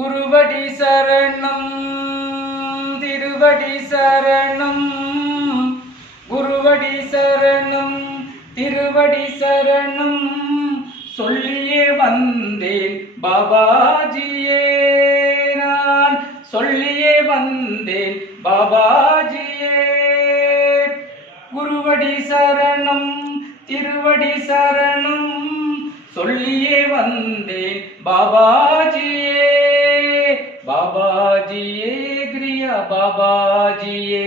குருவடி சரணம் திருவடி சரணம் குருவடி சரணம் திருவடி சரணம் சொல்லியே வந்தேன் பாபாஜியே நான் சொல்லியே வந்தேன் பாபாஜியே குருவடி சரணம் திருவடி சரணம் சொல்லியே வந்தேன் பாபாஜியே பாபாஜியே கிரியா பாபாஜியே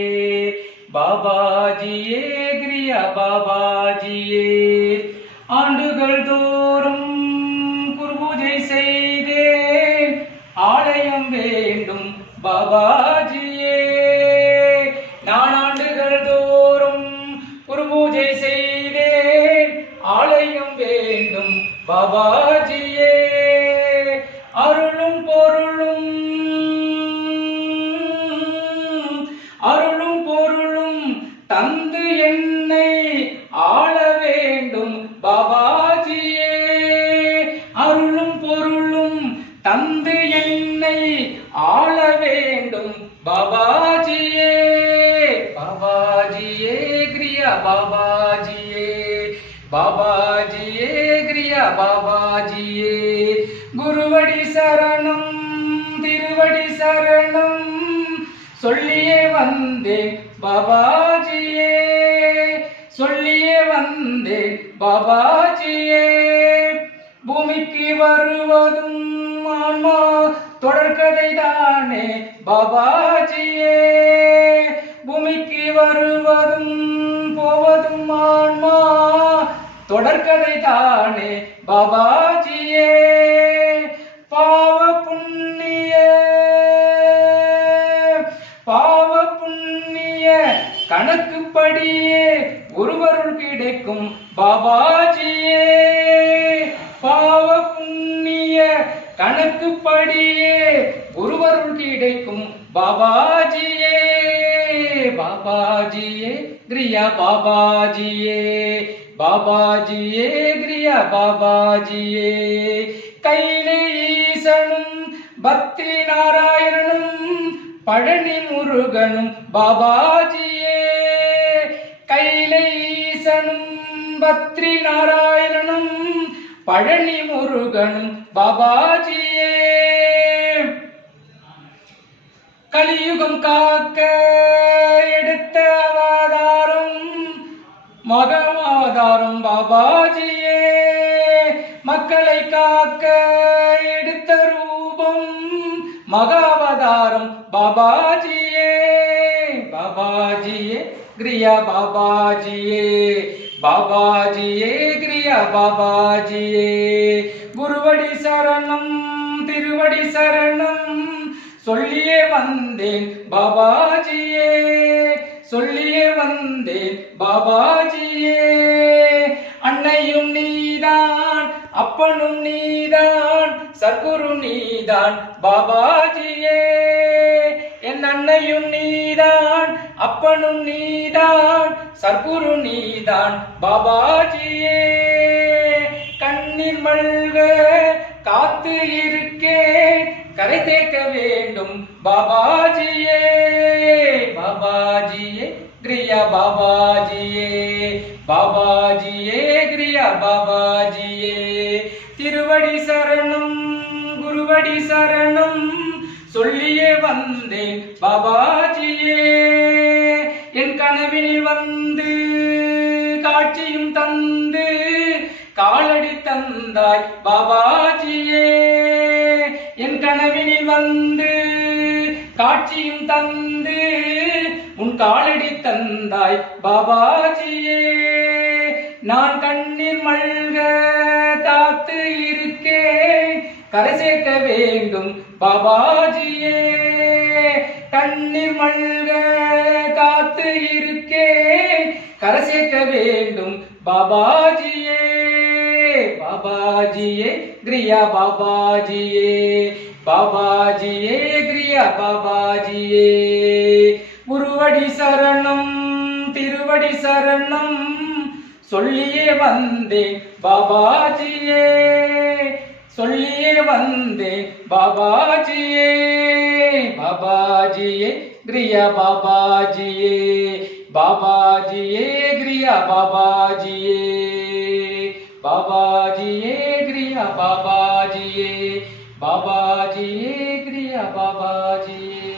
பாபாஜியே கிரியா பாபாஜியே ஆண்டுகள் தோறும் குருபூஜை செய்தேன் ஆலயம் வேண்டும் பாபாஜியே நான் ஆண்டுகள் தோறும் குருபூஜை செய்தேன் ஆலயம் வேண்டும் பாபாஜியே அருளும் பொருளும் தந்து என்னை ஆள வேண்டும் பாபாஜியே அருளும் பொருளும் தந்து என்னை ஆள வேண்டும் பாபாஜியே பாபாஜியே கிரியா பாபாஜியே பாபாஜியே கிரியா பாபாஜியே குருவடி சரணம் திருவடி சரணம் சொல்லியே வந்தேன் பாபாஜியே சொல்லியே வந்தேன் பாபாஜியே பூமிக்கு வருவதும் ஆன்மா தொடர்கதை தானே பாபாஜியே பூமிக்கு வருவதும் போவதும் ஆன்மா தொடர்கதை தானே பாபாஜியே பாவ புண்ணிய கணக்குப்படியே ஒருவருள் கிடைக்கும் பாபாஜியே பாவ புண்ணிய கணக்குப்படியே ஒருவருள் கிடைக்கும் பாபாஜியே பாபாஜியே கிரியா பாபாஜியே பாபாஜியே கிரியா பாபாஜியே கையிலே ஈசனும் பக்தி நாராயணனும் பழனி முருகனும் பாபாஜியே கையிலே ஈசனும் பத்ரி நாராயணனும் பழனி முருகனும் பாபாஜியே கலியுகம் காக்க எடுத்த அவதாரம் மகமாதாரம் பாபாஜியே மக்களை காக்க எடுத்த ரூபம் மகாவதாரம் பாபாஜியே பாபாஜியே கிரியா பாபாஜியே பாபாஜியே கிரியா பாபாஜியே குருவடி சரணம் திருவடி சரணம் சொல்லியே வந்தேன் பாபாஜியே சொல்லியே வந்தேன் பாபாஜியே அன்னையும் நீதான் அப்பனும் நீதான் சத்குரு நீதான் பாபாஜியே என் அன்னையும் நீதான் அப்பனும் நீதான் சத்குரு நீதான் பாபாஜியே கண்ணீர் மல்க காத்து இருக்கே கரை தேக்க வேண்டும் பாபாஜியே பாபாஜியே கிரியா பாபாஜியே பாபாஜியே கிரியா பாபாஜியே திருவடி சரணம் குருவடி சரணம் சொல்லியே வந்தேன் பாபாஜியே என் கனவில் வந்து காட்சியும் தந்து காலடி தந்தாய் பாபாஜியே என் கனவில் வந்து காட்சியும் தந்து உன் காலடி தந்தாய் பாபாஜியே நான் கண்ணீர் மல்க காத்து இருக்கேன் கரை சேர்க்க வேண்டும் பாபாஜியே கண்ணீர் மல்க காத்து இருக்கேன் கரை சேர்க்க வேண்டும் பாபாஜியே பாபாஜியே கிரியா பாபாஜியே பாபாஜியே கிரியா பாபாஜியே குருவடி சரணம் திருவடி சரணம் சொல்லியே வந்தேன் பாபாஜியே சொல்லியே வந்தேன் பாபாஜியே பாபாஜியே கிரியா பாபாஜியே பாபாஜியே கிரியா பாபாஜியே பாபாஜியே கிரியா பாபாஜியே பாபாஜியே கிரியா பாபாஜியே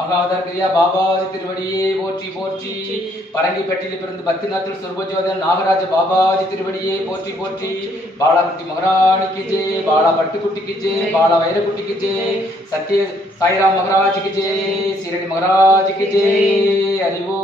மகாதர் கிரியா பாபாஜி திருவடியே போற்றி போற்றி பரங்கிப்பேட்டையில் பிறந்து பக்திநாத்தில் சொர்பஜோதன் நாகராஜ பாபாஜி திருவடியே போற்றி போற்றி பாலாகுட்டி மகாராணிக்கு ஜே பாலா பட்டுக்குட்டிக்கு ஜே பாலா வைரக்குட்டிக்கு ஜே சத்ய சாய்ராம் மகராஜுக்கு ஜே சீரடி மகராஜுக்கு ஜே அறிவோ